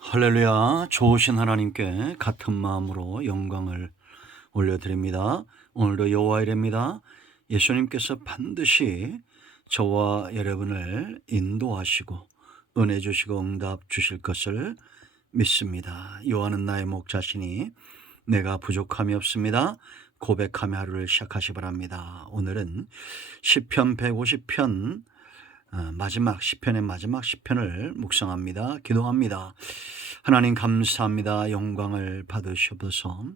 할렐루야. 좋으신 하나님께 같은 마음으로 영광을 올려드립니다. 오늘도 여호와 이레입니다. 예수님께서 반드시 저와 여러분을 인도하시고 은혜 주시고 응답 주실 것을 믿습니다. 요한은 나의 목 자신이 내가 부족함이 없습니다. 고백하며 하루를 시작하시 바랍니다. 오늘은 시편 150편 마지막 시편의 마지막 시편을 묵상합니다. 기도합니다. 하나님 감사합니다. 영광을 받으셔서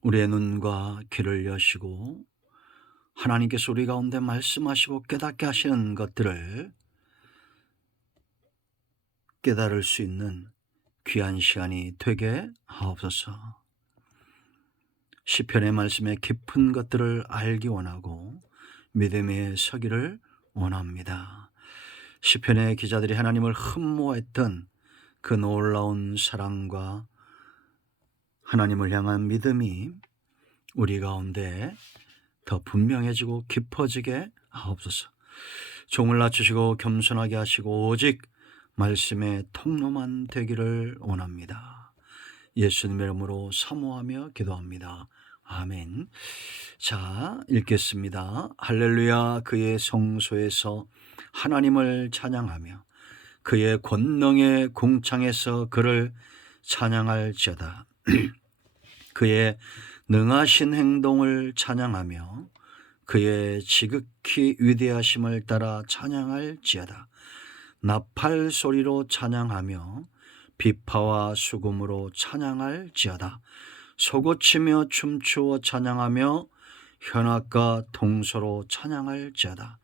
우리의 눈과 귀를 여시고 하나님께서 우리 가운데 말씀하시고 깨닫게 하시는 것들을 깨달을 수 있는 귀한 시간이 되게 하옵소서. 시편의 말씀의 깊은 것들을 알기 원하고 믿음에 서기를 원합니다. 시편의 기자들이 하나님을 흠모했던 그 놀라운 사랑과 하나님을 향한 믿음이 우리 가운데 더 분명해지고 깊어지게 하옵소서. 종을 낮추시고 겸손하게 하시고 오직 말씀의 통로만 되기를 원합니다. 예수님의 이름으로 사모하며 기도합니다. 아멘. 자, 읽겠습니다. 할렐루야. 그의 성소에서 하나님을 찬양하며 그의 권능의 궁창에서 그를 찬양할지어다. 그의 능하신 행동을 찬양하며 그의 지극히 위대하심을 따라 찬양할지어다. 나팔 소리로 찬양하며 비파와 수금으로 찬양할지어다. 소고치며 춤추어 찬양하며 현악과 동소로 찬양할지어다.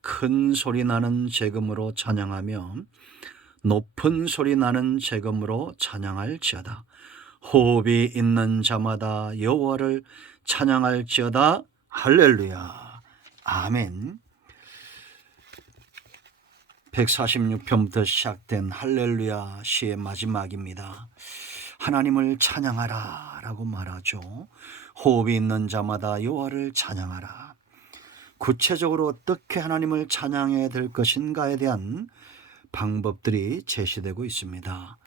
큰 소리 나는 재금으로 찬양하며 높은 소리 나는 재금으로 찬양할지어다. 호흡이 있는 자마다 여호와를 찬양할지어다. 할렐루야. 아멘. 146편부터 시작된 할렐루야 시의 마지막입니다. 하나님을 찬양하라 라고 말하죠. 호흡이 있는 자마다 여호와를 찬양하라. 구체적으로 어떻게 하나님을 찬양해야 될 것인가에 대한 방법들이 제시되고 있습니다.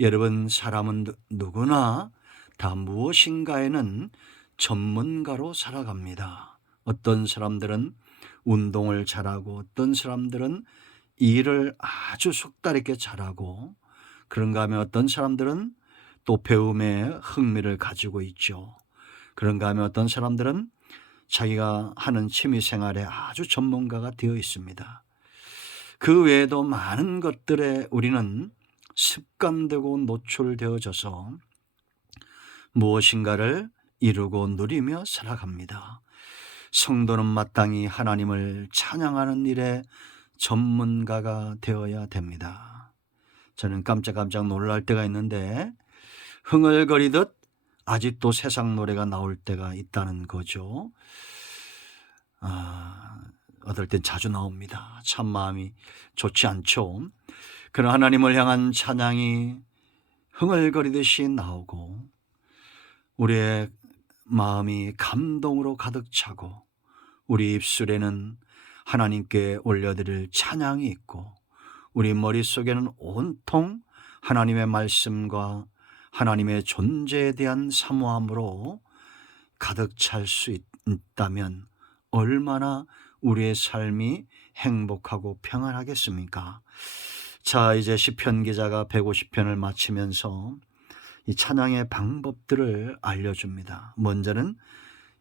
여러분, 사람은 누구나 다 무엇인가에는 전문가로 살아갑니다. 어떤 사람들은 운동을 잘하고 어떤 사람들은 일을 아주 속다르게 잘하고 그런가 하면 어떤 사람들은 또 배움에 흥미를 가지고 있죠. 그런가 하면 어떤 사람들은 자기가 하는 취미생활에 아주 전문가가 되어 있습니다. 그 외에도 많은 것들에 우리는 습관되고 노출되어져서 무엇인가를 이루고 누리며 살아갑니다. 성도는 마땅히 하나님을 찬양하는 일에 전문가가 되어야 됩니다. 저는 깜짝깜짝 놀랄 때가 있는데 흥얼거리듯 아직도 세상 노래가 나올 때가 있다는 거죠. 어떨 땐 자주 나옵니다. 참 마음이 좋지 않죠. 그런 하나님을 향한 찬양이 흥얼거리듯이 나오고 우리의 마음이 감동으로 가득 차고 우리 입술에는 하나님께 올려드릴 찬양이 있고 우리 머릿속에는 온통 하나님의 말씀과 하나님의 존재에 대한 사모함으로 가득 찰 수 있다면 얼마나 우리의 삶이 행복하고 평안하겠습니까? 자, 이제 시편 기자가 150편을 마치면서 이 찬양의 방법들을 알려줍니다. 먼저는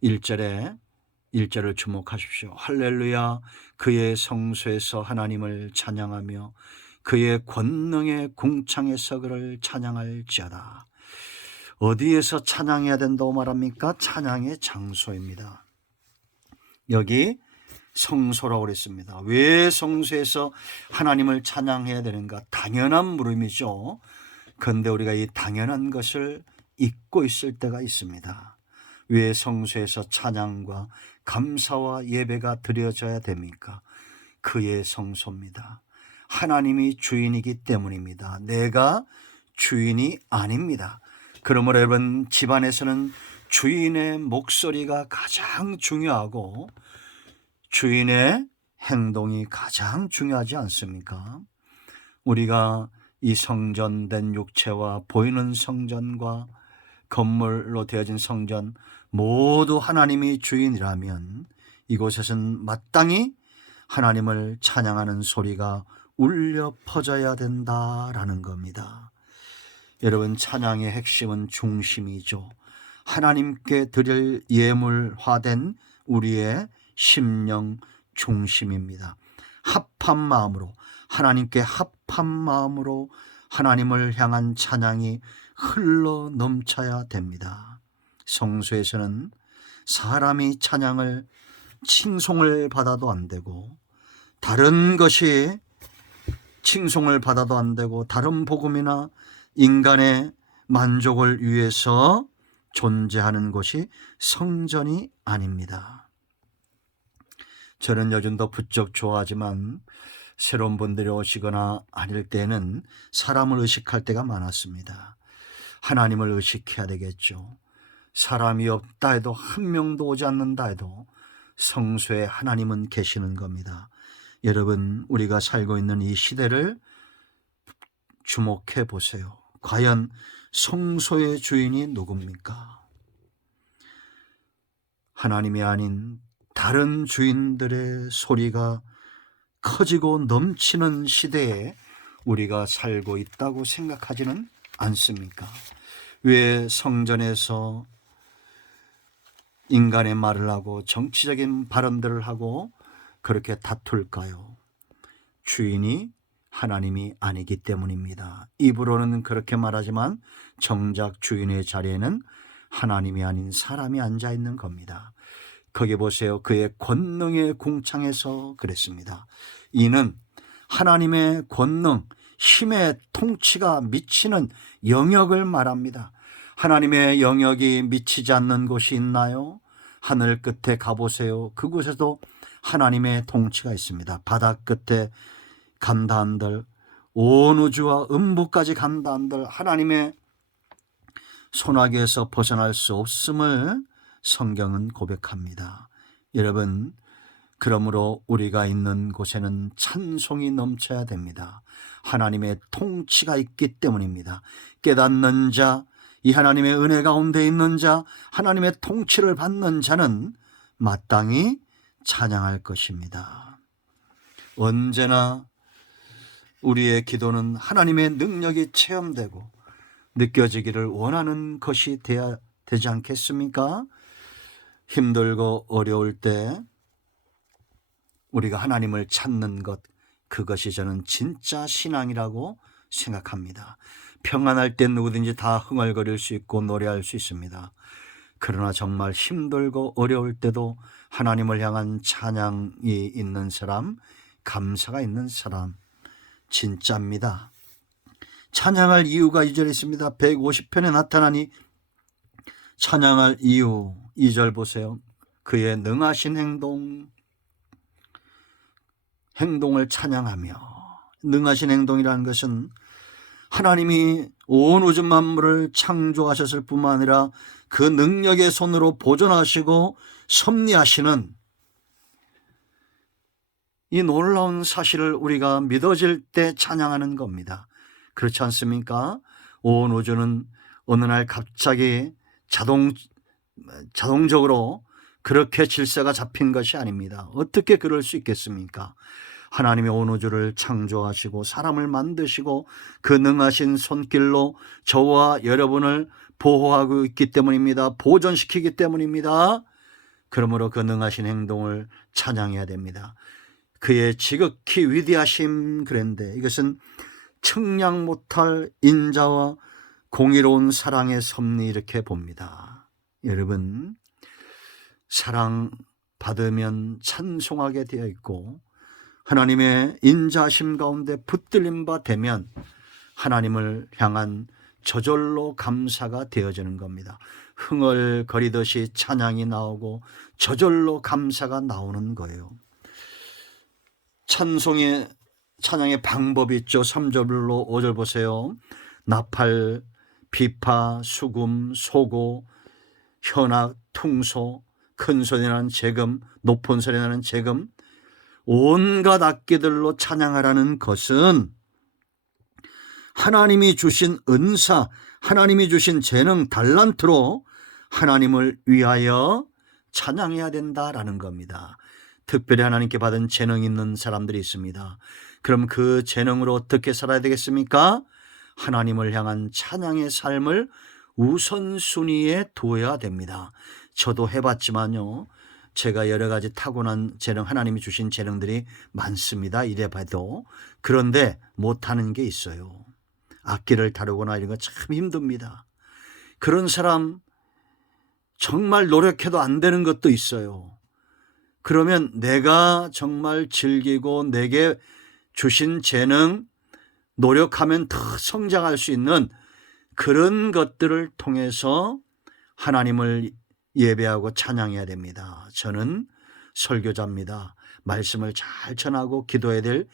1절을 주목하십시오. 할렐루야. 그의 성소에서 하나님을 찬양하며 그의 권능의 궁창에서 그를 찬양할지어다. 어디에서 찬양해야 된다고 말합니까? 찬양의 장소입니다. 여기 성소라고 그랬습니다. 왜 성소에서 하나님을 찬양해야 되는가? 당연한 물음이죠. 그런데 우리가 이 당연한 것을 잊고 있을 때가 있습니다. 왜 성소에서 찬양과 감사와 예배가 드려져야 됩니까? 그의 성소입니다. 하나님이 주인이기 때문입니다. 내가 주인이 아닙니다. 그러므로 여러분, 집안에서는 주인의 목소리가 가장 중요하고 주인의 행동이 가장 중요하지 않습니까? 우리가 이 성전된 육체와 보이는 성전과 건물로 되어진 성전 모두 하나님이 주인이라면 이곳에서는 마땅히 하나님을 찬양하는 소리가 울려 퍼져야 된다라는 겁니다. 여러분, 찬양의 핵심은 중심이죠. 하나님께 드릴 예물화된 우리의 심령 중심입니다. 합한 마음으로, 하나님께 합한 마음으로 하나님을 향한 찬양이 흘러 넘쳐야 됩니다. 성소에서는 사람이 찬양을 칭송을 받아도 안 되고, 다른 것이 칭송을 받아도 안 되고, 다른 복음이나 인간의 만족을 위해서 존재하는 곳이 성전이 아닙니다. 저는 요즘도 부쩍 좋아하지만 새로운 분들이 오시거나 아닐 때는 사람을 의식할 때가 많았습니다. 하나님을 의식해야 되겠죠. 사람이 없다 해도, 한 명도 오지 않는다 해도 성소에 하나님은 계시는 겁니다. 여러분, 우리가 살고 있는 이 시대를 주목해 보세요. 과연 성소의 주인이 누굽니까? 하나님이 아닌 다른 주인들의 소리가 커지고 넘치는 시대에 우리가 살고 있다고 생각하지는 않습니까? 왜 성전에서 인간의 말을 하고 정치적인 발언들을 하고 그렇게 다툴까요? 주인이 하나님이 아니기 때문입니다. 입으로는 그렇게 말하지만 정작 주인의 자리에는 하나님이 아닌 사람이 앉아 있는 겁니다. 거기 보세요. 그의 권능의 궁창에서 그랬습니다. 이는 하나님의 권능, 힘의 통치가 미치는 영역을 말합니다. 하나님의 영역이 미치지 않는 곳이 있나요? 하늘 끝에 가보세요. 그곳에도 하나님의 통치가 있습니다. 바다 끝에 간다 한들, 온 우주와 음부까지 간다 한들 하나님의 손아귀에서 벗어날 수 없음을 성경은 고백합니다. 여러분, 그러므로 우리가 있는 곳에는 찬송이 넘쳐야 됩니다. 하나님의 통치가 있기 때문입니다. 깨닫는 자, 이 하나님의 은혜 가운데 있는 자, 하나님의 통치를 받는 자는 마땅히 찬양할 것입니다. 언제나 우리의 기도는 하나님의 능력이 체험되고 느껴지기를 원하는 것이 되어야 되지 않겠습니까? 힘들고 어려울 때 우리가 하나님을 찾는 것, 그것이 저는 진짜 신앙이라고 생각합니다. 평안할 때 누구든지 다 흥얼거릴 수 있고 노래할 수 있습니다. 그러나 정말 힘들고 어려울 때도 하나님을 향한 찬양이 있는 사람, 감사가 있는 사람, 진짜입니다. 찬양할 이유가 2절에 있습니다. 150편에 나타나니 찬양할 이유, 2절 보세요. 그의 능하신 행동을 찬양하며, 능하신 행동이라는 것은 하나님이 온 우주 만물을 창조하셨을 뿐만 아니라 그 능력의 손으로 보존하시고 섭리하시는 이 놀라운 사실을 우리가 믿어질 때 찬양하는 겁니다. 그렇지 않습니까? 온 우주는 어느 날 갑자기 자동적으로 그렇게 질서가 잡힌 것이 아닙니다. 어떻게 그럴 수 있겠습니까? 하나님이 온 우주를 창조하시고 사람을 만드시고 그 능하신 손길로 저와 여러분을 보호하고 있기 때문입니다. 보존시키기 때문입니다. 그러므로 그 능하신 행동을 찬양해야 됩니다. 그의 지극히 위대하심, 그런데 이것은 측량 못할 인자와 공의로운 사랑의 섭리, 이렇게 봅니다. 여러분, 사랑받으면 찬송하게 되어 있고 하나님의 인자심 가운데 붙들림 바 되면 하나님을 향한 저절로 감사가 되어지는 겁니다. 흥얼거리듯이 찬양이 나오고 저절로 감사가 나오는 거예요. 찬양의 방법이 있죠. 3절로 5절 보세요. 나팔, 비파, 수금, 소고, 현악, 퉁소, 큰 소리 나는 재금, 높은 소리 나는 재금, 온갖 악기들로 찬양하라는 것은 하나님이 주신 은사, 하나님이 주신 재능, 달란트로 하나님을 위하여 찬양해야 된다라는 겁니다. 특별히 하나님께 받은 재능 있는 사람들이 있습니다. 그럼 그 재능으로 어떻게 살아야 되겠습니까? 하나님을 향한 찬양의 삶을 우선순위에 두어야 됩니다. 저도 해봤지만요, 제가 여러 가지 타고난 재능, 하나님이 주신 재능들이 많습니다. 이래봐도. 그런데 못하는 게 있어요. 악기를 다루거나 이런 거 참 힘듭니다. 그런 사람 정말 노력해도 안 되는 것도 있어요. 그러면 내가 정말 즐기고 내게 주신 재능, 노력하면 더 성장할 수 있는 그런 것들을 통해서 하나님을 예배하고 찬양해야 됩니다. 저는 설교자입니다. 말씀을 잘 전하고 기도해야 될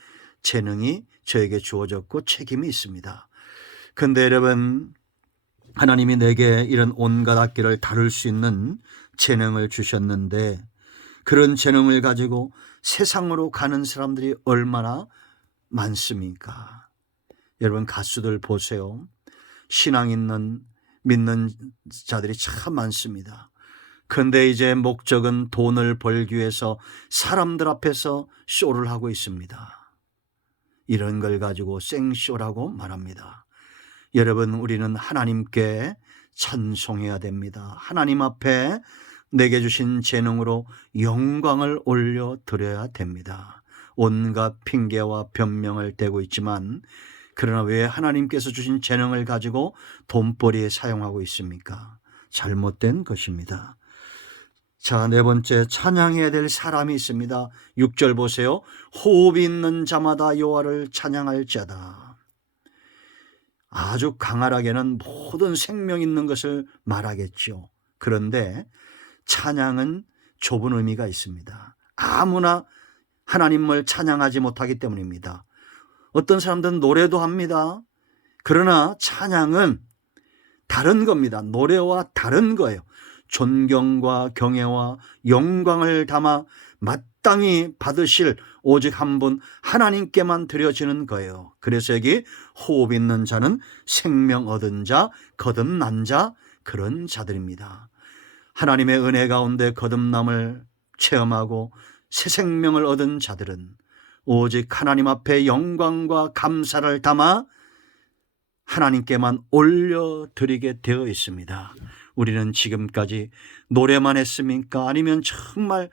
재능이 저에게 주어졌고 책임이 있습니다. 그런데 여러분, 하나님이 내게 이런 온갖 악기를 다룰 수 있는 재능을 주셨는데 그런 재능을 가지고 세상으로 가는 사람들이 얼마나 많습니까? 여러분, 가수들 보세요. 신앙 있는 믿는 자들이 참 많습니다. 그런데 이제 목적은 돈을 벌기 위해서 사람들 앞에서 쇼를 하고 있습니다. 이런 걸 가지고 생쇼라고 말합니다. 여러분, 우리는 하나님께 찬송해야 됩니다. 하나님 앞에 내게 주신 재능으로 영광을 올려드려야 됩니다. 온갖 핑계와 변명을 대고 있지만 그러나 왜 하나님께서 주신 재능을 가지고 돈벌이에 사용하고 있습니까? 잘못된 것입니다. 자, 네 번째, 찬양해야 될 사람이 있습니다. 6절 보세요. 호흡이 있는 자마다 여호와를 찬양할 자다. 아주 강하게는 모든 생명 있는 것을 말하겠죠. 그런데 찬양은 좁은 의미가 있습니다. 아무나 하나님을 찬양하지 못하기 때문입니다. 어떤 사람들은 노래도 합니다. 그러나 찬양은 다른 겁니다. 노래와 다른 거예요. 존경과 경애와 영광을 담아 마땅히 받으실 오직 한 분 하나님께만 드려지는 거예요. 그래서 여기 호흡 있는 자는 생명 얻은 자, 거듭난 자, 그런 자들입니다. 하나님의 은혜 가운데 거듭남을 체험하고 새 생명을 얻은 자들은 오직 하나님 앞에 영광과 감사를 담아 하나님께만 올려드리게 되어 있습니다. 우리는 지금까지 노래만 했습니까? 아니면 정말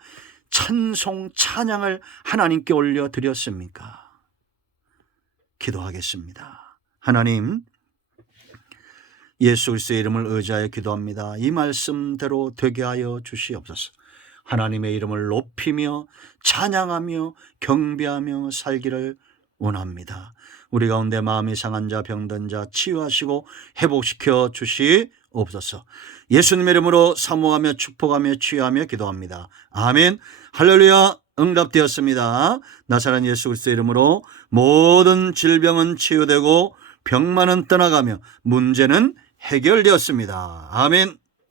찬송, 찬양을 하나님께 올려드렸습니까? 기도하겠습니다. 하나님, 예수 그리스도의 이름을 의지하여 기도합니다. 이 말씀대로 되게 하여 주시옵소서. 하나님의 이름을 높이며 찬양하며 경배하며 살기를 원합니다. 우리 가운데 마음이 상한 자, 병든 자 치유하시고 회복시켜 주시옵소서. 예수님의 이름으로 사모하며 축복하며 치유하며 기도합니다. 아멘. 할렐루야. 응답되었습니다. 나사렛 예수 그리스도의 이름으로 모든 질병은 치유되고 병만은 떠나가며 문제는 해결되었습니다. 아멘.